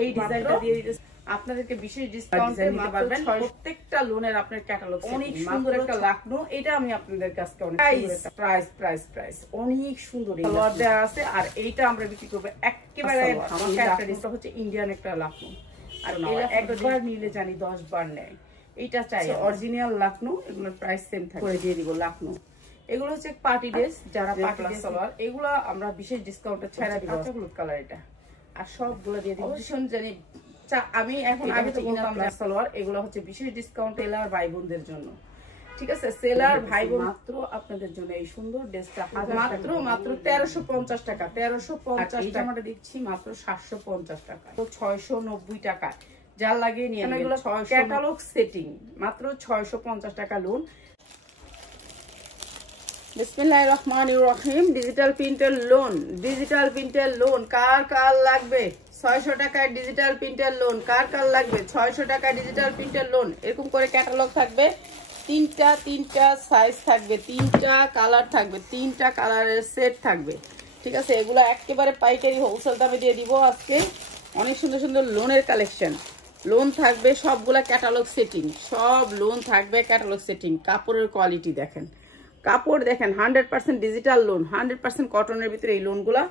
এই ডিজাইনটা দিয়ে দিতেছি আপনাদেরকে বিশেষ ডিসকাউন্টে নিতে পারবেন। প্রত্যেকটা লোনের আপনার ক্যাটালগ অনেক সুন্দর একটা লাকনো, এটা আমি আপনাদের কাছে অনেক প্রাইস অনেক সুন্দর কালার দেওয়া আছে। আর এইটা আমরা বিক্রি করব একেবারে ধামাকা একটা ডিসকাউন্ট, হচ্ছে ইন্ডিয়ান একটা লাকনো। আর একবার নিলে জানি 10 বার নেয়। এইটা চাই অরিজিনাল লাকনো, এগুলোর প্রাইস সেম থাকে করে দিয়ে দিব। লাকনো এগুলো হচ্ছে পার্টি ড্রেস, যারা পার্টি ড্রেস সালোয়ার, এগুলো আমরা বিশেষ ডিসকাউন্টে ছেড়ে দিব। হলুদ কালার এটা, আর সবগুলো দিয়ে দিব ভীষণ জানি। আমি এখন আগে তো বলতাম না সালোয়ার, এগুলো হচ্ছে বিশেষ ডিসকাউন্ট সেলার ভাই বোনদের জন্য। ঠিক আছে, সেলার ভাই বোন মাত্র আপনাদের জন্য এই সুন্দর ড্রেসটা মাত্র 1350 টাকা। 1350 টাকা দিচ্ছি মাত্র 750 টাকা, তো 690 টাকা। যার লাগিয়ে নিয়ে এগুলো ক্যাটালগ সেটিং মাত্র 650 টাকা লোন। বিসমিল্লাহির রহমানির রহিম। ডিজিটাল প্রিন্টের লোন, ডিজিটাল প্রিন্টের লোন কার কার লাগবে? 600 টাকায় ডিজিটাল প্রিন্টের লোন কার কার লাগবে? 600 টাকা ডিজিটাল প্রিন্টের লোন। এরকম করে ক্যাটালগ থাকবে, তিনটা সাইজ থাকবে, 3টা কালার থাকবে, 3টা কালারের সেট থাকবে। ঠিক আছে, এগুলো একেবারে পাইকারি হোলসেল দামে দিয়ে দিব আজকে। অনেক সুন্দর সুন্দর লোনের কালেকশন, লোন থাকবে সবগুলা ক্যাটালগ সেটিং, সব লোন থাকবে ক্যাটালগ সেটিং। কাপড়ের কোয়ালিটি দেখেন, কাপড় দেখেন, 100% ডিজিটাল লোন, 100% কটনের ভিতরে এই লোনগুলা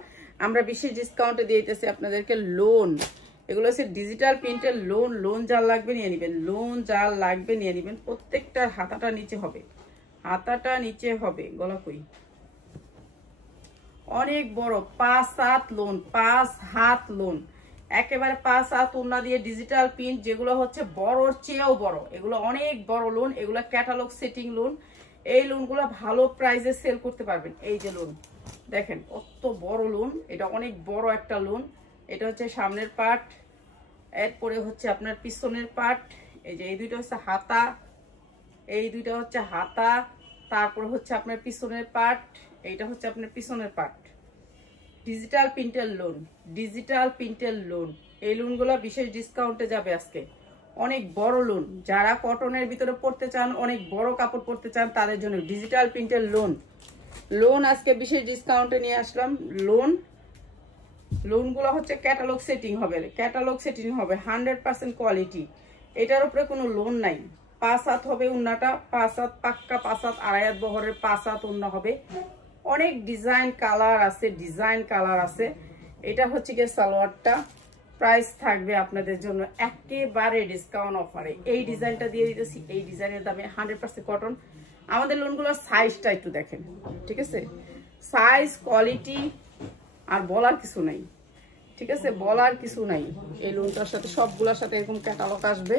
আমরা বিশেষ ডিসকাউন্টে দিয়ে দিতেছি আপনাদেরকে। লোন এগুলো হচ্ছে ডিজিটাল প্রিন্টের লোন। লোন যার লাগবে নিয়ে নেবেন, লোন যার লাগবে নিয়ে নেবেন। প্রত্যেকটার হাতাটা নিচে হবে, হাতাটা নিচে হবে। গলা কই অনেক বড় 5 হাত লোন, 5 হাত লোন, একেবারে 5 হাত ওড়না দিয়ে ডিজিটাল প্রিন্ট, যেগুলো হচ্ছে বড়র চেয়েও বড়। এগুলো অনেক বড় লোন, এগুলো ক্যাটালগ সেটিং লোন। এই লোনগুলো ভালো প্রাইসে সেল করতে পারবেন। এই যে লোন দেখেন কত বড় লোন, এটা অনেক বড় একটা লোন। এটা হচ্ছে সামনের পার্ট, এরপরে হচ্ছে আপনার পিছনের পার্ট। এই যে এই দুইটা হচ্ছে হাতা, এই দুইটা হচ্ছে হাতা, তারপর হচ্ছে আপনার পিছনের পার্ট, এইটা হচ্ছে আপনার পিছনের পার্ট। ডিজিটাল প্রিন্টের লোন, ডিজিটাল প্রিন্টের লোন। এই লোনগুলো বিশেষ ডিসকাউন্টে যাবে আজকে। অনেক বড় লোন, যারা কটনের ভিতরে পড়তে চান, অনেক বড় কাপড় পড়তে চান, তাদের জন্য ডিজিটাল প্রিন্টের লোন। লোন আজকে বিশেষ ডিসকাউন্টে নিয়ে আসলাম। লোনগুলো হচ্ছে ক্যাটালগ সেটিং হবে, ক্যাটালগ সেটিং হবে 100% কোয়ালিটি। এটার উপরে কোনো লোন নাই। 5 হাত হবে ওন্নাটা, 5 হাত পাক্কা, 5 হাত আড়াই হাত বহরের 5 হাত ওন্না হবে। অনেক ডিজাইন কালার আছে, ডিজাইন কালার আছে। এটা হচ্ছে গিয়ে সালোয়ারটা, প্রাইস থাকবে আপনাদের জন্য একেবারে ডিসকাউন্ট অফারে। এই ডিজাইনটা দিয়ে দিতেছি, এই ডিজাইনের দামে 100% কটন। আমাদের লোনগুলোর সাইজটা একটু দেখেন, ঠিক আছে, সাইজ কোয়ালিটি আর বলার কিছু নাই। ঠিক আছে, বলার কিছু নাই। এই লোনটার সাথে সবগুলোর সাথে এরকম ক্যাটালগ আসবে,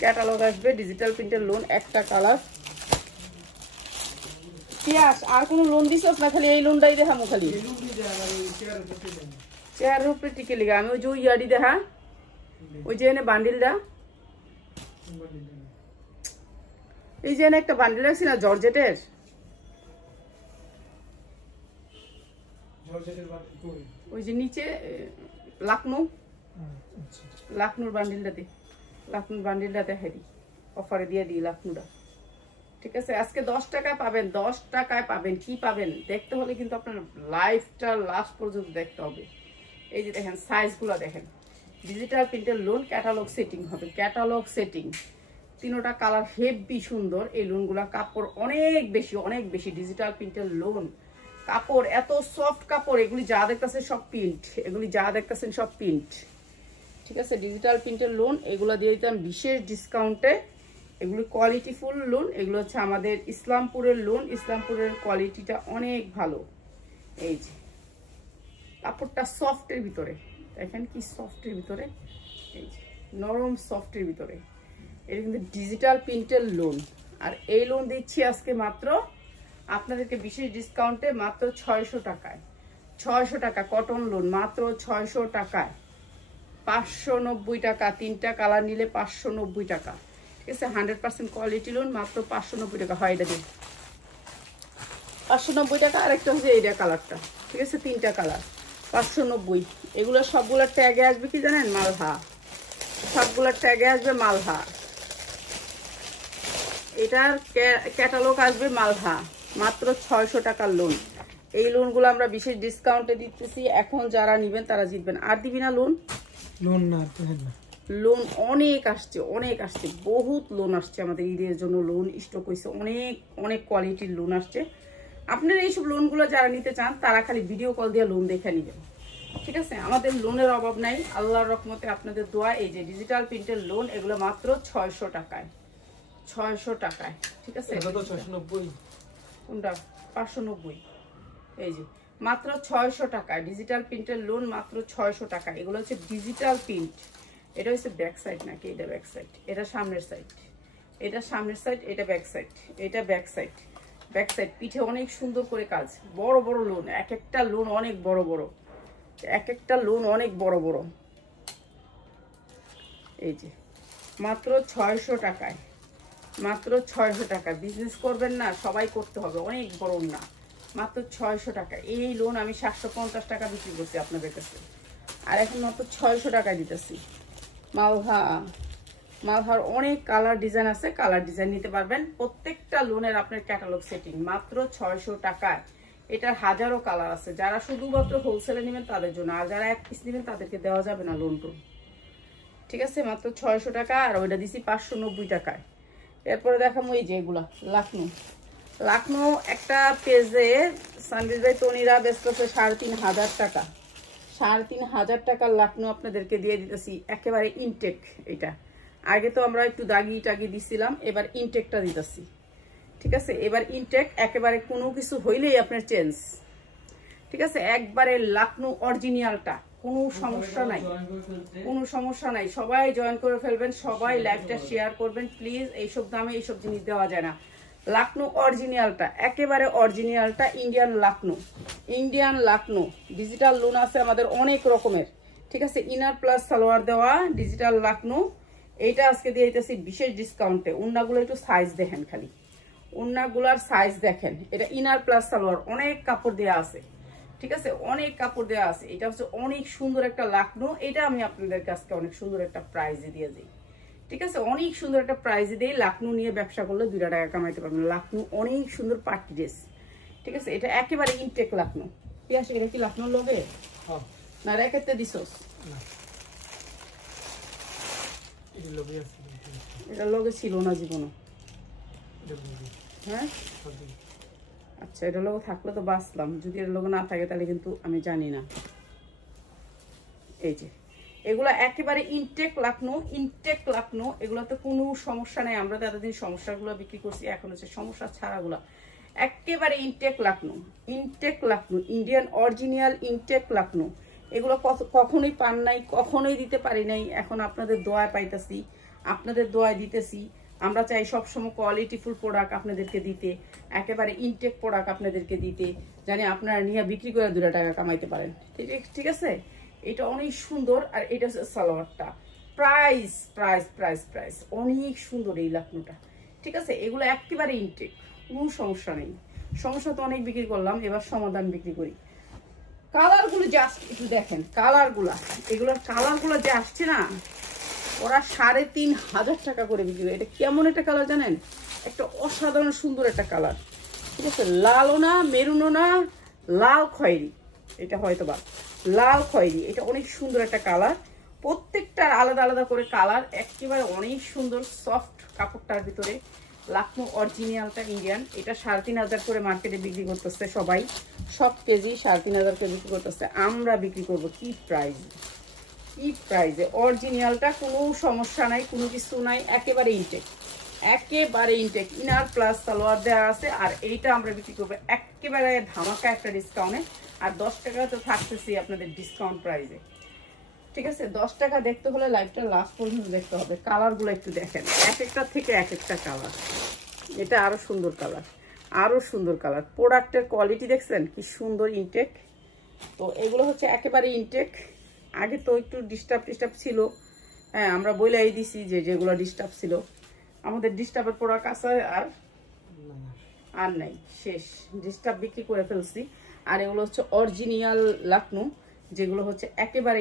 ক্যাটালগ আসবে। ডিজিটাল প্রিন্টের লোন, একটা কালার। পিয়াস আর কোনো লোন দিছ না, খালি এই লোনটাই দেখামো। খালি চেয়ারের উপরে টিকে লিগা আমি ওই যে ইয়ারি দেখা, ওই যে এনে বান্ডিলটা, এই যে এনে একটা বান্ডিল রাখছি না জর্জেটের, ওই যে নিচে লাকনো, লাকনোর বান্ডিলটাতে, লাকনোর বান্ডিলটাতে হেরি অফারে দিয়ে দিই লাকনোটা। ঠিক আছে, আজকে 10 টাকায় পাবেন, 10 টাকায় পাবেন। কি পাবেন দেখতে হলে কিন্তু আপনার লাইফটা লাস্ট পর্যন্ত দেখতে হবে। এই যে দেখেন সাইজগুলো দেখেন, ডিজিটাল প্রিন্টের লোন, ক্যাটালগ সেটিং হবে, ক্যাটালগ সেটিং। 3টা কালার হেভি সুন্দর। এই লোনগুলা কাপড় অনেক বেশি, অনেক বেশি। ডিজিটাল প্রিন্টের লোন, কাপড় এত সফট কাপড়। এগুলি যা দেখতেছেন সব প্রিন্ট, এগুলি যা দেখতেছেন সব প্রিন্ট। ঠিক আছে, ডিজিটাল প্রিন্টের লোন, এগুলো দিয়ে দিতাম বিশেষ ডিসকাউন্টে। এগুলো কোয়ালিটিফুল লোন, এগুলো হচ্ছে আমাদের ইসলামপুরের লোন। ইসলামপুরের কোয়ালিটিটা অনেক ভালো। এই যে কাপড়টা সফটের ভিতরে দেখেন, কি সফটের ভিতরে, এই যে নরম সফটের ভিতরে। এটা কিন্তু ডিজিটাল প্রিন্টের লোন। আর এই লোন দিচ্ছি আজকে মাত্র আপনাদেরকে বিশেষ ডিসকাউন্টে মাত্র 600 টাকায়। 600 টাকা কটন লোন মাত্র 600 টাকায়। 590 টাকা, 3টা কালার নিলে 590 টাকা। ঠিক আছে, 100% কোয়ালিটি লোন মাত্র 590 টাকা হয়। এটা দিন 590 টাকা। আরেকটা হচ্ছে এইটা কালারটা, ঠিক আছে, 3টা কালার 590। এগুলো সবগুলোর ট্যাগে আসবে কি জানেন? মালহা। সবগুলোর ট্যাগে আসবে মালহা। এটার ক্যাটালগ আসবে মালহা। মাত্র 600 টাকার লোন। এই লোনগুলো আমরা বিশেষ ডিসকাউন্টে দিতেছি। এখন যারা নেবেন তারা জিতবেন। আর দিবি না লোন? লোন না দেখেন না, লোন অনেক আসছে, বহুত লোন আসছে আমাদের ঈদের জন্য। লোন স্টক হয়েছে, অনেক অনেক কোয়ালিটির লোন আসছে। আপনারা এইসব লোনগুলো যারা নিতে চান তারা খালি ভিডিও কল দিয়ে লোন দেখে নেবেন, ঠিক আছে? আমাদের লোনের অভাব নাই, আল্লাহর রহমতে আপনাদের দোয়া। এই যে ডিজিটাল প্রিন্টের লোন, এগুলো মাত্র 600 টাকায়, 600 টাকায়, ঠিক আছে? এটা তো 690, কোনটা? 590। এই যে মাত্র 600 টাকায় ডিজিটাল প্রিন্টের লোন, মাত্র 600 টাকা। এগুলো হচ্ছে ডিজিটাল প্রিন্ট। এটা হচ্ছে ব্যাক সাইড নাকি? এটা ব্যাক সাইড, এটা সামনের সাইড, এটা সামনের সাইড, এটা ব্যাক সাইড, এটা ব্যাক সাইড। ব্যাক সাইড পিঠে অনেক সুন্দর করে কাজ, বড় বড় লোন, এক একটা লোন অনেক বড় বড়, এক একটা লোন অনেক বড় বড়। এই যে মাত্র 600 টাকায়, মাত্র 600 টাকা। বিজনেস করবেন না, সবাই করতে হবে, অনেক বড় না, মাত্র 600 টাকা। এই লোন আমি 750 টাকা বিক্রি করছি আপনাদের কাছে, আর এখন মাত্র 600 টাকায় দিতেছি। মালহার অনেক কালার ডিজাইন আছে, কালার ডিজাইন নিতে পারবেন। প্রত্যেকটা লোনের আপনার ক্যাটালগ সেটিং মাত্র 600 টাকায়। এটার হাজারো কালার আছে। যারা শুধুমাত্র হোলসেলে নেবেন তাদের জন্য, আর যারা এক পিস নেবেন তাদেরকে দেওয়া যাবে না লোন টোন, ঠিক আছে? মাত্র 600 টাকা। আর ওইটা দিছি 590 টাকায়। এরপরে দেখাবো এই যে এগুলা লাকনো একটা পেজে সানবিজ ভাই তনিরা ব্যস্ত আছে 3,500 টাকা, 3,500 টাকার লাকনো আপনাদেরকে দিয়ে দিতেছি, একেবারে ইনটেক। এটা আগে তো আমরা একটু দাগি টাগি দিছিলাম, এবার ইনটেকটা দিতেছি, ঠিক আছে? এবার ইনটেক, একেবারে কোনো কিছু হইলেই আপনার চেঞ্জ, ঠিক আছে? একবারে লাকনো অরিজিনালটা, কোনো সমস্যা নাই, কোনো সমস্যা নাই। সবাই জয়েন করে ফেলবেন, সবাই লাইভটা শেয়ার করবেন প্লিজ। এইসব দামে এইসব জিনিস দেওয়া যায় না। লাকনো অরিজিনালটা, একেবারে অরিজিনালটা, ইন্ডিয়ান লাকনো। ডিজিটাল লোন আছে আমাদের অনেক রকমের, ঠিক আছে? ইনার প্লাস সালোয়ার দেওয়া ডিজিটাল লাকনো। এইটা আজকে দিয়ে দিতেছি বিশেষ ডিসকাউন্টে। ওন্নাগুলো একটু সাইজ দেখেন, খালি ওন্নাগুলার সাইজ দেখেন। এটা ইনার প্লাস সালোয়ার, অনেক কাপড় দেওয়া আছে, ঠিক আছে? অনেক কাপড় দেওয়া আছে। এটা হচ্ছে অনেক সুন্দর একটা লাকনো। এটা আমি আপনাদের কাছে অনেক সুন্দর একটা প্রাইজে দিয়ে দিই, ঠিক আছে? অনেক সুন্দর একটা প্রাইজে দিই। লাকনো নিয়ে ব্যবসা করলে 2 টাকা কামাইতে পারবেন। লাকনো অনেক সুন্দর পার্টি ড্রেস, ঠিক আছে? এটা একেবারে ইনটেক লাকনো। পিয়াস, এটা কি লাকনোর লগে না রেখেতে দিছস? এটা লগে ছিল না জীবনে, হ্যাঁ? আচ্ছা, এটা লোক থাকলে তো বাঁচলাম, যদি এর লোক না থাকে তাহলে কিন্তু আমি জানি না। এই যে এগুলো একেবারে ইনটেক লাকনো, এগুলোতে কোনো সমস্যা নেই। আমরা তো এতদিন সমস্যাগুলো বিক্রি করছি, এখন হচ্ছে সমস্যা ছাড়াগুলো। একেবারে ইনটেক লাকনো, ইন্ডিয়ান অরিজিনাল ইনটেক লাকনো। এগুলো কখনোই পান নাই, কখনোই দিতে পারি নাই। এখন আপনাদের দোয়ায় পাইতেছি, আপনাদের দোয়ায় দিতেছি। আমরা চাই সবসময় কোয়ালিটিফুল প্রোডাক্ট আপনাদেরকে দিতে, একেবারে ইনটেক প্রোডাক্ট আপনাদেরকে দিতে, জানি আপনারা নিয়ে বিক্রি করে 2 টাকা কামাইতে পারেন, ঠিক আছে? এটা অনেক সুন্দর। আর এটা হচ্ছে সালোয়ারটা। প্রাইস অনেক সুন্দর এই লাকনোটা, ঠিক আছে? এগুলো একেবারে ইনটেক, কোনো সমস্যা নেই। সমস্যা তো অনেক বিক্রি করলাম, এবার সমাধান বিক্রি করি। কালারগুলো জাস্ট একটু দেখেন, এগুলোর কালারগুলো যে আসছে না, ওরা 3,500 টাকা করে বিক্রি করে। এটা কেমন একটা কালার জানেন? একটা অসাধারণ সুন্দর একটা কালার, ঠিক আছে? লালও না, মেরুনও না, লাল খয়েরি। এটা হয়তো বা লাল খয়েরি। এটা অনেক সুন্দর একটা কালার, প্রত্যেকটার আলাদা আলাদা করে কালার, একেবারে অনেক সুন্দর সফট কাপড়টার ভিতরে। লাকনো অরিজিনালটা ইন্ডিয়ান। এটা 3,500 করে মার্কেটে বিক্রি করতেছে সবাই, সব কেজি 3,500 করে বিক্রি করতেছে। আমরা বিক্রি করবো কি প্রাইজে? অরিজিনালটা, কোনো সমস্যা নাই, কোনো কিছু নাই, একেবারে ইনটেক, ইনার প্লাস সালোয়ার দেওয়া আছে। আর এইটা আমরা বিক্রি করবো একেবারে ধামাকা একটা ডিসকাউন্টে। আর 10 টাকা তো থাকতেছি আপনাদের ডিসকাউন্ট প্রাইজে, ঠিক আছে? 10 টাকা দেখতে হলে লাইভটা লাস্ট পর্যন্ত দেখতে হবে। কালারগুলো একটু দেখেন, এক একটা থেকে এক একটা কালার। এটা আরো সুন্দর কালার, প্রোডাক্টের কোয়ালিটি দেখছেন কি সুন্দর, ইনটেক। তো এগুলো হচ্ছে একেবারে ইনটেক। আগে তো একটু ডিস্টার্ব ছিল, হ্যাঁ, আমরা বলেই দিছি যে যেগুলো ডিস্টার্ব ছিল। আমাদের ডিস্টার্বের প্রোডাক্ট আছে আর নাই, শেষ। ডিস্টার্ব বিক্রি করে ফেলছি। আর এগুলো হচ্ছে অরিজিনাল লাকনো, যেগুলো হচ্ছে একেবারে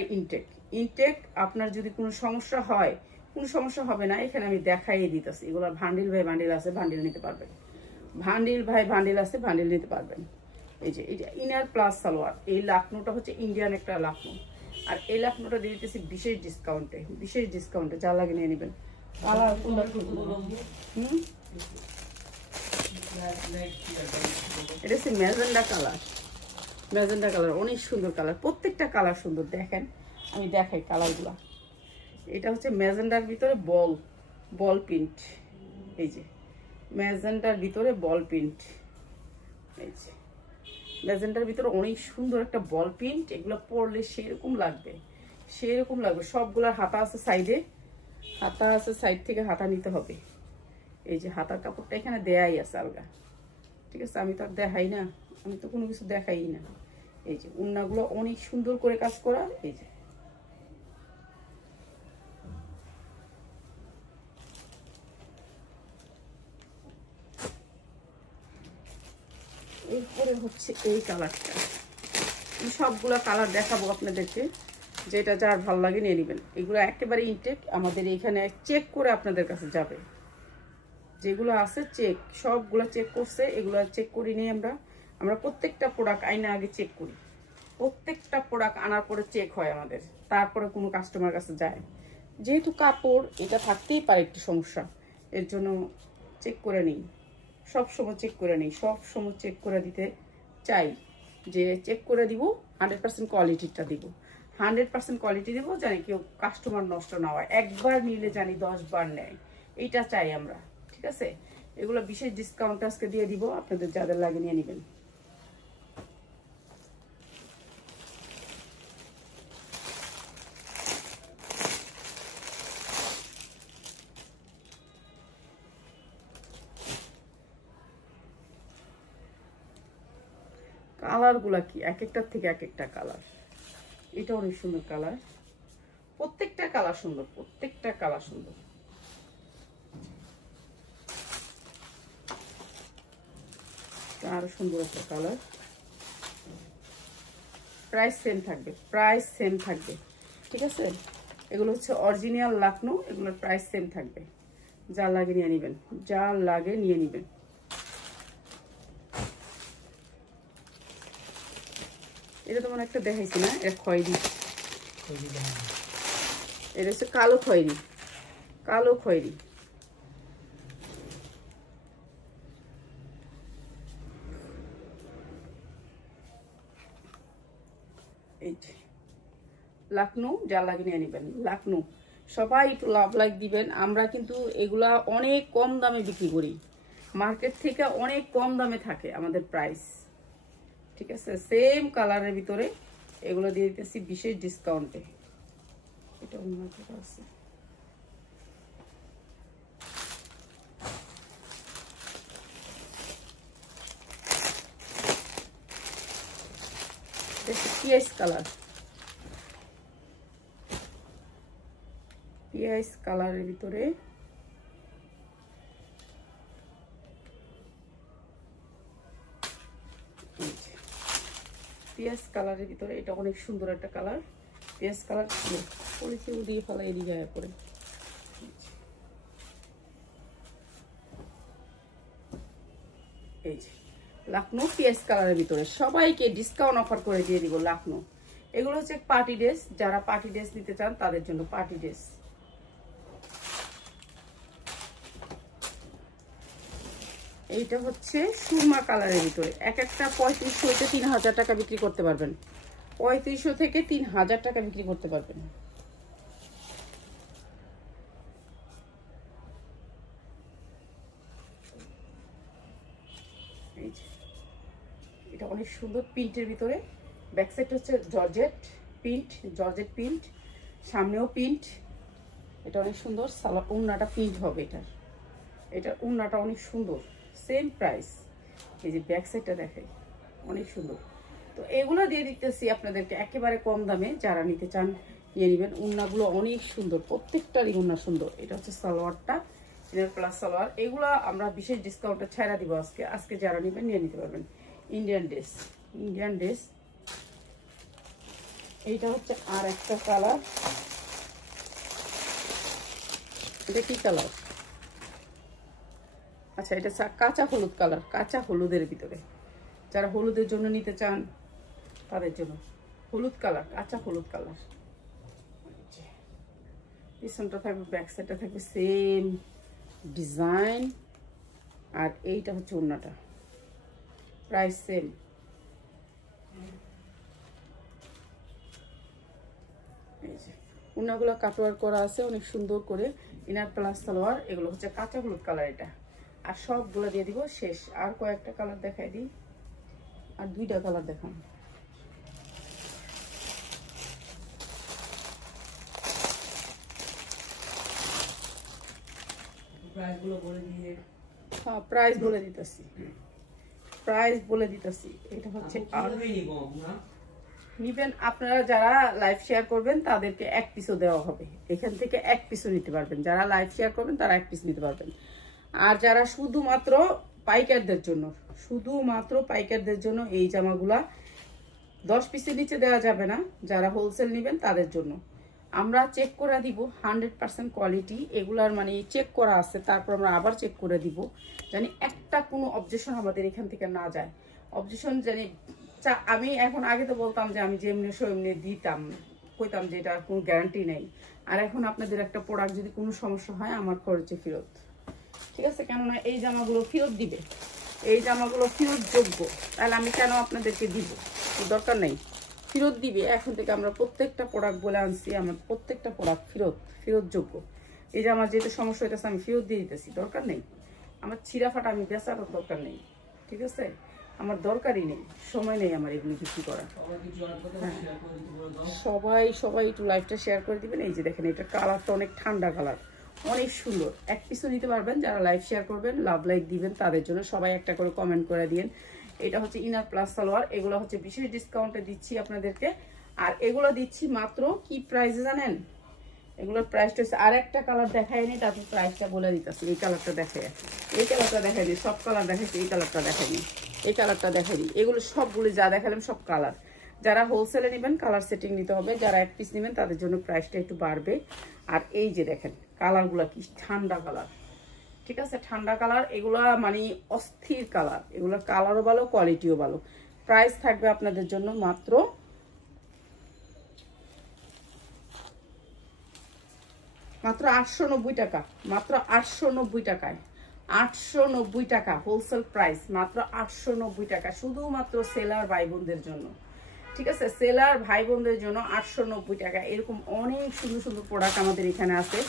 ইনটেক। আপনার যদি কোনো সমস্যা হয়, কোনো সমস্যা হবে না, এখানে আমি দেখাই দিতেছি। এগুলো ভান্ডিল ভাই বান্ডিল আছে, ভান্ডিল নিতে পারবেন। এই যে এটা ইনার প্লাস সালোয়ার। এই লাকনোটা হচ্ছে ইন্ডিয়ান একটা লাকনো, আর এই লাখনোটা দিয়ে দিতেছি বিশেষ ডিসকাউন্টে, যা লাগে নিয়ে নেবেন। কালার কোনটা এটা হচ্ছে ম্যাজেন্ডা কালার, অনেক সুন্দর কালার, প্রত্যেকটা কালার সুন্দর। দেখেন আমি দেখাই কালারগুলা। এটা হচ্ছে ম্যাজেন্ডার ভিতরে বল প্রিন্ট, এই যে ম্যাজেন্ডার ভিতরে বল প্রিন্ট, এই যে ম্যাজেন্ডার ভিতরে অনেক সুন্দর একটা বল প্রিন্ট। এগুলো পরলে সেরকম লাগবে। সবগুলার হাতা আছে সাইডে, সাইড থেকে হাতা নিতে হবে। এই যে হাতার কাপড়টা এখানে দেয়াই আছে আলগা, ঠিক আছে। আমি তো আর দেখাই না, আমি তো কোনো কিছু দেখাই না। এই যে ওড়নাগুলো অনেক সুন্দর করে কাজ করা। এই যে এরপরে হচ্ছে এই কালারটা। সবগুলো কালার দেখাবো আপনাদেরকে, যেটা যার ভালো লাগে নিয়ে নেবেন। এগুলো একেবারে ইনটেক, আমাদের এখানে চেক করে আপনাদের কাছে যাবে। যেগুলো আছে চেক, সবগুলো চেক করছে। এগুলো চেক করি নিয়ে আমরা প্রত্যেকটা প্রোডাক্ট আইনা আগে চেক করি। প্রত্যেকটা প্রোডাক্ট আনার পরে চেক হয় আমাদের, তারপরে কোনো কাস্টমার কাছে যায়। যেহেতু কাপড় এটা থাকতেই পারে একটু সমস্যা, এর জন্য চেক করে নিই, সবসময় চেক করে নিই, সবসময় চেক করে দিতে চাই। যে চেক করে দিব 100% কোয়ালিটিটা দিব, 100% কোয়ালিটি দিব, জানি কেউ কাস্টমার নষ্ট না হয়। একবার নিলে জানি 10 বার নেয়, এইটা চাই আমরা, ঠিক আছে। এগুলো বিশেষ ডিসকাউন্ট আজকে দিয়ে দিব, আপনাদের যাদের লাগে নিয়ে নেবেন। কালারগুলা কি এক একটার থেকে এক একটা কালার। এটা অনেক সুন্দর কালার, প্রত্যেকটা কালার সুন্দর, আরো সুন্দর একটা কালার। প্রাইস সেম থাকবে, ঠিক আছে। এগুলো হচ্ছে অরিজিনাল লাখনো, এগুলোর প্রাইস সেম থাকবে। যা লাগে নিয়ে নিবেন, এটা তো মনে একটা দেখাইছি না, এটা খয়েরি, এটা হচ্ছে কালো খয়েরি। এই লাখনো, যা লাগে নিয়ে নিবেন। লাখনো সবাই একটু লাইক দিবেন। আমরা কিন্তু এগুলা অনেক কম দামে বিক্রি করি, মার্কেট থেকে অনেক কম দামে থাকে আমাদের প্রাইস, ঠিক আছে। সেম কালারের ভিতরে এগুলো দিয়ে দিতেছি বিশেষ ডিসকাউন্টে। এটা অন্য একটা আছে, পিয়াইস কালারের ভিতরে এটা অনেক সুন্দর একটা কালার। পিয়াজ কালার পলিথিন দিয়ে ফেলা এদিকে যায় পরে। এই যে লাখনো পিয়াজ কালারের ভিতরে সবাইকে ডিসকাউন্ট অফার করে দিয়ে দিব লাখনো। এগুলো হচ্ছে পার্টি ড্রেস, যারা পার্টি ড্রেস নিতে চান তাদের জন্য পার্টি ড্রেস। এইটা হচ্ছে সুরমা কালারের ভিতরে, এক একটা 3500 থেকে 3000 টাকা বিক্রি করতে পারবেন, 3500 থেকে 3000 টাকা বিক্রি করতে পারবেন। এটা অনেক সুন্দর প্রিন্টের ভিতরে, ব্যাক সাইড হচ্ছে জর্জেট প্রিন্ট, সামনেও প্রিন্ট। এটা অনেক সুন্দর, সালোয়ার ওড়নাটা প্রিন্ট হবে। এটার ওড়নাটা অনেক সুন্দর, সেম প্রাইস। এই যে ব্যাক সাইডটা দেখাই, অনেক সুন্দর। তো এগুলো দিয়ে দিতেছি আপনাদেরকে একেবারে কম দামে, যারা নিতে চান নিয়ে নেবেন। ওড়নাগুলো অনেক সুন্দর, প্রত্যেকটারই ওড়না সুন্দর। এটা হচ্ছে সালোয়ারটা, ইনার প্লাস সালোয়ার। এগুলো আমরা বিশেষ ডিসকাউন্টে ছাড়া দিব আজকে যারা নেবেন নিয়ে নিতে পারবেন। Indian dress. এইটা হচ্ছে আর একটা কালার। এটা কি কালার? আচ্ছা, এটা কাঁচা হলুদ কালার, কাঁচা হলুদের ভিতরে। যারা হলুদের জন্য নিতে চান তাদের জন্য হলুদ কালার, কাঁচা হলুদ কালার। পিছনটা থাকবে, ব্যাক সাইডটা থাকবে সেম ডিজাইন। আর এইটা হচ্ছে ওড়নাটা, প্রাইস সেম। এই যে ওড়নাগুলো কাটওয়ার্ক করা আছে অনেক সুন্দর করে, ইনার প্লাস সালোয়ার। এগুলো হচ্ছে কাঁচা হলুদ কালার এটা। আর সবগুলো দিয়ে দিব শেষ। আর কয়েকটা কালার দেখাই দিই, আর 2টা কালার দেখান। হ্যাঁ প্রাইস বলে দিতেছি, প্রাইস বলে দিতেছি। এটা হচ্ছে নিবেন আপনারা যারা লাইভ শেয়ার করবেন তাদেরকে 1 পিসও দেওয়া হবে। এখান থেকে 1 পিসও নিতে পারবেন, যারা লাইভ শেয়ার করবেন তারা 1 পিস নিতে পারবেন। আর যারা শুধুমাত্র পাইকারদের জন্য, শুধুমাত্র পাইকারদের জন্য এই জামাগুলা 10 পিসের নিচে দেওয়া যাবে না। যারা হোলসেল নেবেন তাদের জন্য আমরা চেক করে দিব 100% কোয়ালিটি। এগুলার মানে চেক করা আছে, তারপর আমরা আবার চেক করে দিব, জানি একটা কোনো অবজেকশন আমাদের এখান থেকে না যায়। অবজেকশন জানি আমি এখন আগে তো বলতাম যে আমি যেমনি সেমনি দিতাম, কইতাম যে এটার কোনো গ্যারান্টি নেই। আর এখন আপনাদের একটা প্রোডাক্ট যদি কোনো সমস্যা হয় আমার খরচে ফেরত, ঠিক আছে? কেননা এই জামাগুলো ফেরত দিবে, এই জামাগুলো ফেরত যোগ্য, তাহলে আমি কেন আপনাদেরকে দিব? দরকার নেই, ফেরত দিবে। এখন থেকে আমরা প্রত্যেকটা প্রোডাক্ট বলে আনছি, আমার প্রত্যেকটা প্রোডাক্ট ফেরত যোগ্য। এই যে আমার যেহেতু সমস্যা হইতেছে আমি ফেরত দিয়ে দিতেছি, দরকার নেই। আমার ছিঁড়া ফাটা আমি বেচার দরকার নেই, ঠিক আছে? আমার দরকারই নেই, সময় নেই আমার এগুলো বিক্রি করা। সবাই একটু লাইভটা শেয়ার করে দিবেন। এই যে দেখেন এটা কালারটা অনেক ঠান্ডা কালার, অনেক সুন্দর। 1 পিসও নিতে পারবেন যারা লাইভ শেয়ার করবেন, লাভ লাইক দিবেন তাদের জন্য। সবাই একটা করে কমেন্ট করে দিন। এটা হচ্ছে ইনার প্লাস সালোয়ার। এগুলো হচ্ছে বিশেষ ডিসকাউন্টে দিচ্ছি আপনাদেরকে। আর এগুলো দিচ্ছি মাত্র কি প্রাইসে জানেন? এগুলোর প্রাইসটা হচ্ছে, আর একটা কালার দেখায় নি, তারপর প্রাইসটা বলে দিতেছি। এই কালারটা দেখাই, এই কালারটা দেখাই দিই, সব কালার দেখাইছি, এই কালারটা দেখাই নি, এই কালারটা দেখাই দিই। এগুলো সবগুলো যা দেখালাম সব কালার। যারা হোলসেলে নেবেন কালার সেটিং নিতে হবে, যারা 1 পিস নেবেন তাদের জন্য প্রাইসটা একটু বাড়বে। আর এই যে দেখেন কালারগুলো কি ঠান্ডা কালার, ঠিক আছে? ঠান্ডা কালার, এগুলা মানে অস্থির কালার। এগুলোর কালারও ভালো, কোয়ালিটিও ভালো। প্রাইস থাকবে আপনাদের জন্য মাত্র 890 টাকা, মাত্র 890 টাকায়, 890 টাকা হোলসেল প্রাইস, মাত্র 890 টাকা, শুধুমাত্র সেলার ভাই বোনদের জন্য, ঠিক আছে? সেলার ভাই বোনদের জন্য 890 টাকা। এরকম অনেক সুন্দর সুন্দর প্রোডাক্ট আমাদের এখানে আছে।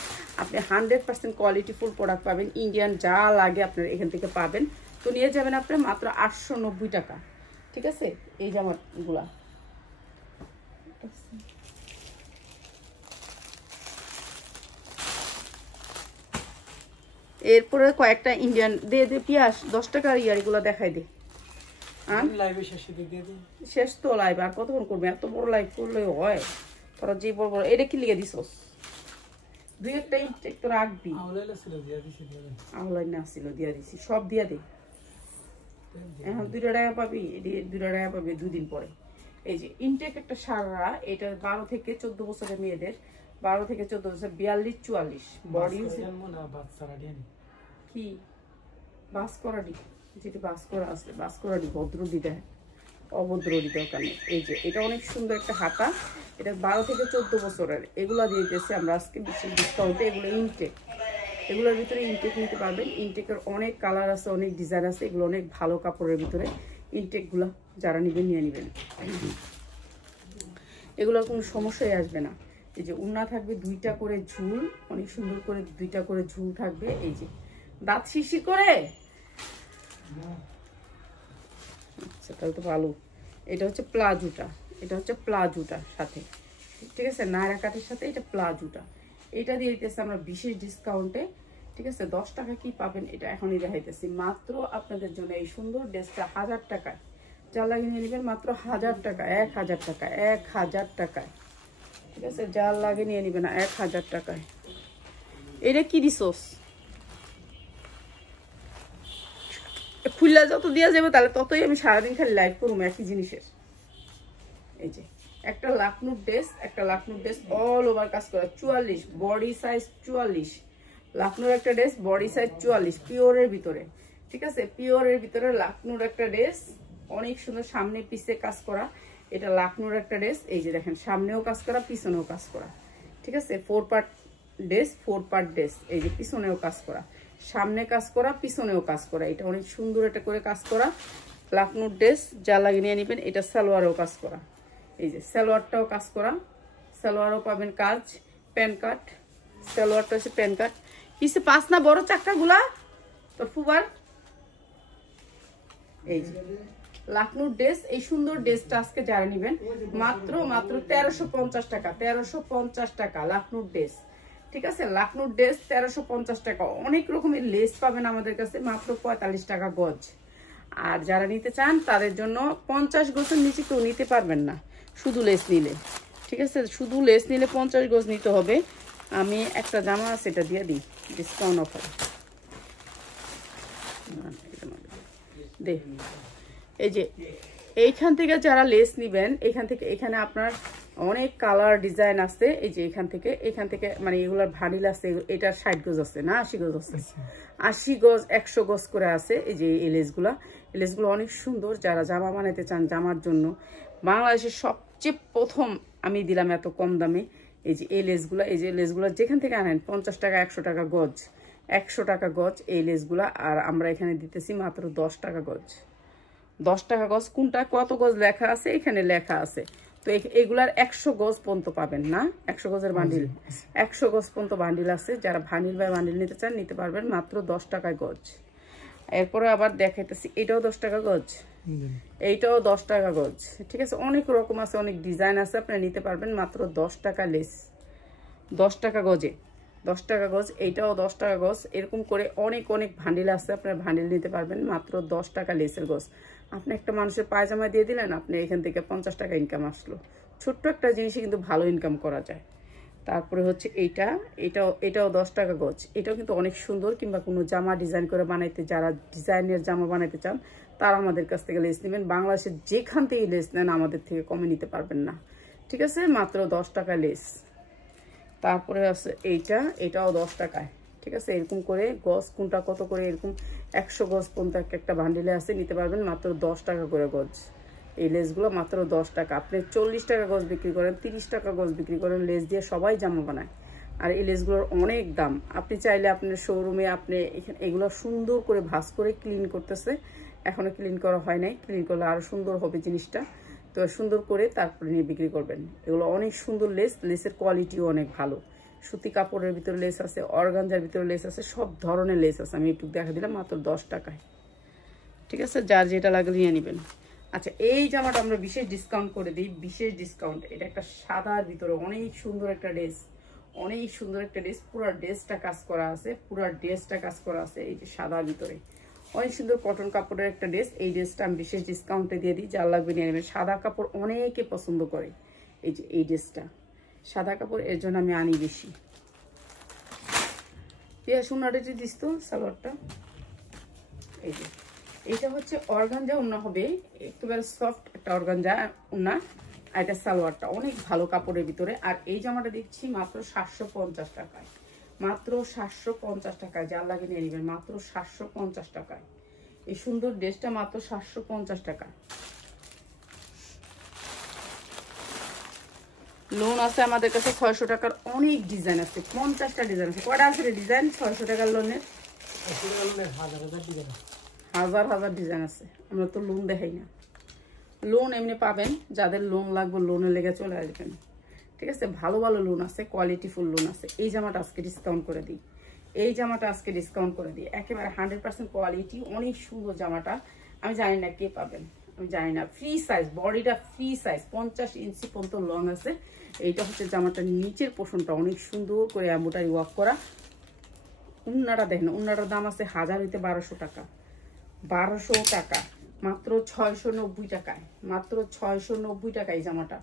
আপনি 100% কোয়ালিটিফুল প্রোডাক্ট পাবেন, ইন্ডিয়ান যা লাগে আপনার এখান থেকে পাবেন। তো নিয়ে যাবেন আপনি মাত্র 890 টাকা, ঠিক আছে? এই জামাগুলা এরপরে কয়েকটা ইন্ডিয়ান দিয়ে দে পিয়াস 10 টাকার ইয়ারগুলো দেখাই দে। শেষ তো লাইভ, আর কতক্ষণ করবে? এত বড় লাইভ করলে হয়? তোরা যে বড় বড় এটা কি লিখে দিছস? 2-1টা ইনটেক তো রাখবি। আউলাই না ছিল দিয়া দিছি, সব দিয়া দে। এখন 2 টাকা পাবি, 2 টাকা পাবি 2 দিন পরে। এই যে ইনটেক একটা সারা, এটা 12 থেকে 14 বছরের মেয়েদের, 12 থেকে 14 বছর, 42-44 বডি কি বাস করাডি, যেটা বাস করা আছে, বাস করাডি ভদ্রডি দেয়, অভদ্রডি দরকার নেই। এই যে এটা অনেক সুন্দর একটা হাতা, এটা 12 থেকে 14 বছরের। এগুলা দিয়ে দিতেছি আমরা আজকে বিশেষ ডিসকাউন্টে। এগুলো ইনটেক, এগুলোর ভিতরে ইনটেক নিতে পারবেন। ইনটেকের অনেক কালার আছে, অনেক ডিজাইন আছে, এগুলো অনেক ভালো কাপড়ের ভিতরে। ইনটেকগুলো যারা নেবেন নিয়ে নেবেন, এগুলোর কোনো সমস্যাই আসবে না। এই যে উন্না থাকবে 2টা করে ঝুল, অনেক সুন্দর করে 2টা করে ঝুল থাকবে। এই যে দাঁত শিশি করে, আচ্ছা তাহলে তো ভালো। এটা হচ্ছে প্লাজোটা, এটা হচ্ছে প্লাজোটা সাথে, ঠিক আছে? নায়রা কাটের সাথে এটা প্লাজোটা। এটা দিয়ে দিতেছে আমরা বিশেষ ডিসকাউন্টে, ঠিক আছে? 10 টাকা কি পাবেন এটা এখনই দেখাইতেছি। মাত্র আপনাদের জন্য এই সুন্দর ড্রেসটা 1000 টাকায়, যা লাগিয়ে নিয়ে নেবেন মাত্র 1000 টাকা, 1000 টাকা, 1000 টাকায়, ঠিক আছে? যা লাগে নিয়ে নেবেন না 1000 টাকায়। এটা কি দিছস? খুললা যত দিয়া যাবে তাহলে ততই আমি সারাদিন খালি লাইভ করবো একই জিনিসের। এই যে একটা লাকনুর ড্রেস, একটা লাকনুর ড্রেস অল ওভার কাজ করা, 44 বডি সাইজ 44, লাকনুর একটা ড্রেস বডি সাইজ 44 পিওরের ভিতরে, ঠিক আছে? পিওরের ভিতরে লাকনুর একটা ড্রেস, অনেক সুন্দর, সামনে পিছে কাজ করা। এটা লাকনুর একটা ড্রেস। এই যে দেখেন সামনেও কাজ করা, পিছনেও কাজ করা, ঠিক আছে? 4 পার্ট ড্রেস, 4 পার্ট ড্রেস। এই যে পিছনেও কাজ করা, সামনে কাজ করা, পিছনেও কাজ করা। এটা অনেক সুন্দর একটা করে কাজ করা লাকনুর ড্রেস, যা লাগিয়ে নিয়ে নেবেন। এটা সালোয়ারেও কাজ করা, এই যে সালোয়ারটাও কাজ করা, সালোয়ারও পাবেন কাজ, প্যান কাট। সালোয়ারটা হচ্ছে প্যান কাট। পিছে 5 না বড় চাক্কাগুলা তো ফুবার। এই যে লাকনুর ড্রেস, এই সুন্দর ড্রেসটা আজকে যারা নেবেন মাত্র 1350 টাকা। 1350 টাকা লাকনুর ড্রেস, ঠিক আছে? লাকনুর ড্রেস 1350 টাকা। অনেক রকমের লেস পাবেন আমাদের কাছে, মাত্র 45 টাকা গজ। আর যারা নিতে চান তাদের জন্য 50 গজের নিচে কেউ নিতে পারবেন না শুধু লেস নিলে, ঠিক আছে? শুধু লেস নিলে 50 গজ নিতে হবে। আমি একটা জামা আছে, এটা দিয়ে দিই ডিসকাউন্ট অফার। দে, এই যে এইখান থেকে যারা লেস নিবেন, এখান থেকে এখানে আপনার অনেক কালার ডিজাইন আছে। এই যে এখান থেকে মানে এগুলার ভানিল আছে, এটা 60 গজ আছে না 80 গজ আছে, 80 গজ 100 গজ করে আছে। এই যে এই লেসগুলো অনেক সুন্দর। যারা জামা বানাইতে চান, জামার জন্য বাংলাদেশের সবচেয়ে প্রথম আমি দিলাম এত কম দামে। এই যে এই লেসগুলো যেখান থেকে আনেন 50 টাকা 100 টাকা গজ, 100 টাকা গজ এই লেসগুলা। আর আমরা এখানে দিতেছি মাত্র 10 টাকা গজ। 10 টাকা গজ। কোনটা কত গজ লেখা আছে এখানে লেখা আছে। তো এগুলার 100 গজ পর্যন্ত পাবেন না, 100 গজের বান্ডিল, 100 গজ পর্যন্ত বান্ডিল আছে। যারা ভানিল বা বান্ডিল নিতে চান নিতে পারবেন মাত্র 10 টাকায় গজ। এরপরে আবার দেখাইতেছি, এটাও 10 টাকা গজ, এইটাও 10 টাকা গজ, ঠিক আছে? অনেক রকম আছে, অনেক ডিজাইন আছে, আপনি নিতে পারবেন মাত্র 10 টাকা লেস, 10 টাকা গজে, 10 টাকা গজ। এইটাও 10 টাকা গজ। এরকম করে অনেক ভান্ডিল আছে, আপনার ভান্ডিল নিতে পারবেন মাত্র 10 টাকা লেসের গজ। আপনি একটা মানুষের পায়জামা দিয়ে দিলেন, আপনি এখান থেকে 50 টাকা ইনকাম আসলো। ছোট্ট একটা জিনিসে কিন্তু ভালো ইনকাম করা যায়। তারপরে হচ্ছে এটাও 10 টাকা গজ। এটাও কিন্তু অনেক সুন্দর। কিংবা কোনো জামা ডিজাইন করে বানাইতে, যারা ডিজাইনের জামা বানাইতে চান তারা আমাদের কাছ থেকে লেস নেবেন। বাংলাদেশের যেখান থেকে লেস নেন আমাদের থেকে কমে নিতে পারবেন না, ঠিক আছে? মাত্র 10 টাকা লেস। তারপরে আছে এটাও 10 টাকায়, ঠিক আছে? এরকম করে গজ কোনটা কত করে, এরকম 100 গজ পর্যন্ত একটা বান্ডিলে আছে, নিতে পারবেন মাত্র 10 টাকা করে গজ। এই লেসগুলো মাত্র 10 টাকা। আপনি 40 টাকা গজ বিক্রি করেন, 30 টাকা গজ বিক্রি করেন, লেস দিয়ে সবাই জামা বানায়। আর এই লেসগুলোর অনেক দাম। আপনি চাইলে আপনার শোরুমে আপনি এগুলো সুন্দর করে ভাঁজ করে ক্লিন করতেছে, এখনো ক্লিন করা হয় নাই, ক্লিন করলে আরো সুন্দর হবে জিনিসটা। তো সুন্দর করে তারপরে নিয়ে বিক্রি করবেন। এগুলো অনেক সুন্দর লেস, লেসের কোয়ালিটিও অনেক ভালো। সুতি কাপড়ের ভিতরে লেস আছে, অর্গানজার ভিতরে লেস আছে, সব ধরনের লেস আছে। আমি একটু দেখা দিলাম মাত্র 10 টাকায়, ঠিক আছে? যার যেটা লাগলে নিয়ে নেবেন। আচ্ছা, এই জামাটা আমরা বিশেষ ডিসকাউন্ট করে দিই, বিশেষ ডিসকাউন্ট। এটা একটা সাদার ভিতরে অনেক সুন্দর একটা ড্রেস, অনেক সুন্দর একটা ড্রেস। পুরো ড্রেসটা কাজ করা আছে, পুরো ড্রেসটা কাজ করা আছে। এই যে সাদার ভিতরে অনেক সুন্দর কটন কাপড়ের একটা ড্রেস। এই ড্রেসটা আমি বিশেষ ডিসকাউন্টে দিয়ে দিই, যার লাগবে নিয়ে নেবেন। সাদা কাপড় অনেকে পছন্দ করে। এই যে এই ড্রেসটা সাদা কাপড়, এর জন্য আমি আনি বেশি। সোনাটা যে দিস তো সালোয়ারটা, এই যে এটা হচ্ছে অর্গানজা ওড়না হবে, একেবারে সফট একটা অর্গানজা ওড়না। আর এটা সালোয়ারটা অনেক ভালো কাপড়ের ভিতরে। আর এই জামাটা দিচ্ছি মাত্র 750 টাকায়, মাত্র 750 টাকায়। যার লাগে নিয়ে নেবেন মাত্র 750 টাকায়। এই সুন্দর ড্রেসটা মাত্র 750 টাকা। লোন আছে আমাদের কাছে 600 টাকার অনেক ডিজাইন আছে, 50টা ডিজাইন আছে। কয়টা আছে ডিজাইন 600 টাকার লোনের? হাজার ডিজাইন আছে। আমরা তো লোন দেখাই না। লোন এমনি পাবেন, যাদের লোন লাগবে লোনে লেগে চলে আসবেন, ঠিক আছে? ভালো ভালো লোন আছে, কোয়ালিটিফুল লোন আছে। এই জামাটা আজকে ডিসকাউন্ট করে দিই, এই জামাটা আজকে ডিসকাউন্ট করে দিই। একেবারে 100% কোয়ালিটি, অনেক সুন্দর জামাটা। আমি জানি না কে পাবেন, আমি জানি না। ফ্রি সাইজ, বডিটা ফ্রি সাইজ, 50 ইঞ্চি পর্যন্ত লং আছে। এইটা হচ্ছে জামাটার নিচের পোর্শনটা অনেক সুন্দর করে এমব্রয়ডারি ওয়ার্ক করা। উন্নাটা দেখেন, উন্নাটার দাম আছে 1000 হইতে 1200 টাকা, 1200 টাকা, মাত্র 690 টাকায়, মাত্র 690 টাকা এই জামাটা,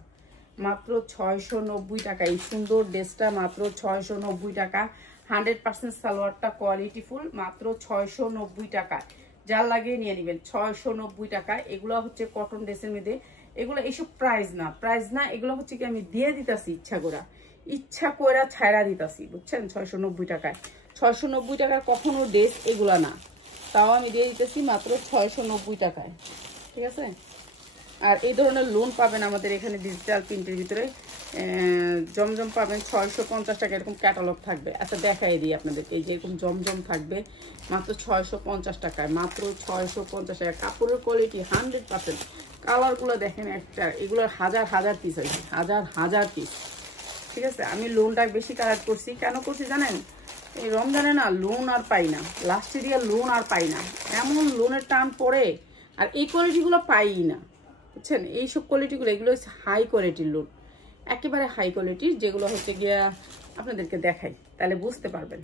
মাত্র 690 টাকা। এই সুন্দর ড্রেসটা মাত্র 690 টাকা। 100% সালোয়ারটা কোয়ালিটি ফুল, মাত্র 690 টাকা। যার লাগিয়ে নিয়ে নেবেন 690 টাকা। এগুলো হচ্ছে কটন ড্রেসের মধ্যে, এগুলো এইসব প্রাইস না, প্রাইস না, এগুলো হচ্ছে কি আমি দিয়ে দিতাছি ইচ্ছা করে ছায়রা দিতাছি, বুঝছেন? 690 টাকায়, 690 টাকার কখনো ড্রেস এগুলা না, তাও আমি দিয়ে দিতেছি মাত্র 690 টাকায়, ঠিক আছে? আর এই ধরনের লোন পাবেন আমাদের এখানে ডিজিটাল প্রিন্টের ভিতরে। জমজম পাবেন 650 টাকা, এরকম ক্যাটালগ থাকবে। আচ্ছা দেখাই দিই আপনাদেরকে, এই যে এরকম জমজম থাকবে মাত্র 650 টাকায়, মাত্র 650 টাকা। কাপড়ের কোয়ালিটি 100%। কালারগুলো দেখেন একটা, এগুলোর হাজার হাজার পিস আছে, হাজার হাজার পিস। ঠিক আছে, আমি লোনটা বেশি কালেক্ট করছি। কেন করছি জানেন? এই রমজানে না লোন আর পাই না, লাস্ট দিয়ে লোন আর পাই না, এমন লোনের টান পড়ে। আর এই কোয়ালিটিগুলো পাই না, বুঝছেন? এইসব কোয়ালিটিগুলো, এগুলো হচ্ছে হাই কোয়ালিটির লোন, একেবারে হাই কোয়ালিটির, যেগুলো হচ্ছে গিয়া আপনাদেরকে দেখাই, তাহলে বুঝতে পারবেন।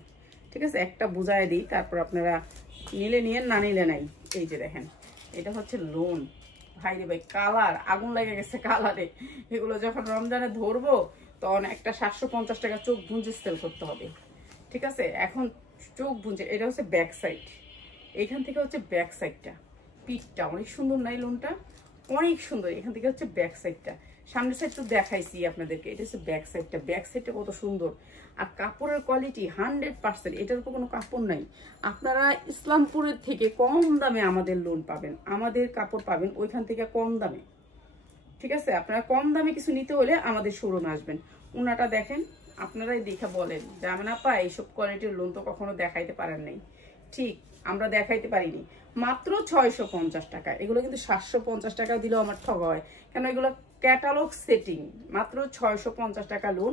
ঠিক আছে, একটা বুঝাই দিই, তারপর আপনারা নিলে নিয়ে, না নিলে নাই। এই যে দেখেন, এটা হচ্ছে লোন। ভাই রে ভাই, কালার আগুন লেগে গেছে কালারে। এগুলো যখন রমজানে ধরবো তখন একটা 750 টাকা চোখ বুঁজে সেল করতে হবে। ঠিক আছে, এখন চোখ বুঁজে, এটা হচ্ছে ব্যাক সাইড, এইখান থেকে হচ্ছে ব্যাক সাইডটা, পিঠটা অনেক সুন্দর নাই লোনটা, অনেক সুন্দর। এখান থেকে হচ্ছে ব্যাক সাইডটা, সামনের সাইড তো দেখাইছি আপনাদেরকে, এটা হচ্ছে ব্যাক সাইডটা। ব্যাক সাইডটা কত সুন্দর, আর কাপড়ের কোয়ালিটি 100%, এটার উপর কোনো কাপড় নাই। আপনারা ইসলামপুরের থেকে কম দামে আমাদের লোন পাবেন, আমাদের কাপড় পাবেন ওইখান থেকে কম দামে। ঠিক আছে, আপনারা কম দামে কিছু নিতে হলে আমাদের শোরুমে আসবেন। উনাটা দেখেন, আপনারাই দেখে বলেন যে আমি না পাই, এইসব কোয়ালিটির লোন তো কখনো দেখাইতে পারেন নাই। ঠিক, আমরা দেখাইতে পারিনি। মাত্র 650 টাকা, এগুলো কিন্তু 750 টাকা দিলেও আমার ঠগ হয়, কেন এগুলো ক্যাটালগ সেটিং। মাত্র 650 টাকা লোন,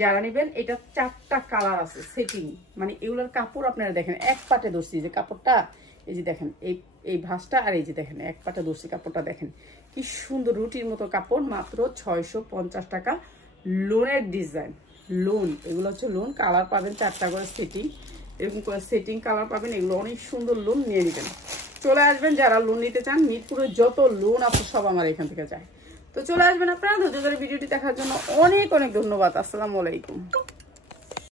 যারা নেবেন। এটা 4টা কালার আছে সেটিং, মানে এগুলোর কাপড় আপনারা দেখেন, এক পাটে ধরছি যে কাপড়টা, এই যে দেখেন এই ভাঁজটা, আর এই যে দেখেন এক পাটে ধরছি কাপড়টা, দেখেন কি সুন্দর রুটির মতো কাপড়। মাত্র 650 টাকা লোনের ডিজাইন, লোন। এগুলো হচ্ছে লোন, কালার পাবেন 4টা করে সেটিং, এরকম করে সেটিং কালার পাবেন। এগুলো অনেক সুন্দর লোন, নিয়ে নেবেন। চলে আসবেন যারা লোন নিতে চান, মিরপুরের যত লোন আছে সব আমার এখান থেকে যায়। তো চলে আসবেন আপনারা। ধৈর্য ধরে ভিডিওটি দেখার জন্য অনেক অনেক ধন্যবাদ। আসসালামু আলাইকুম।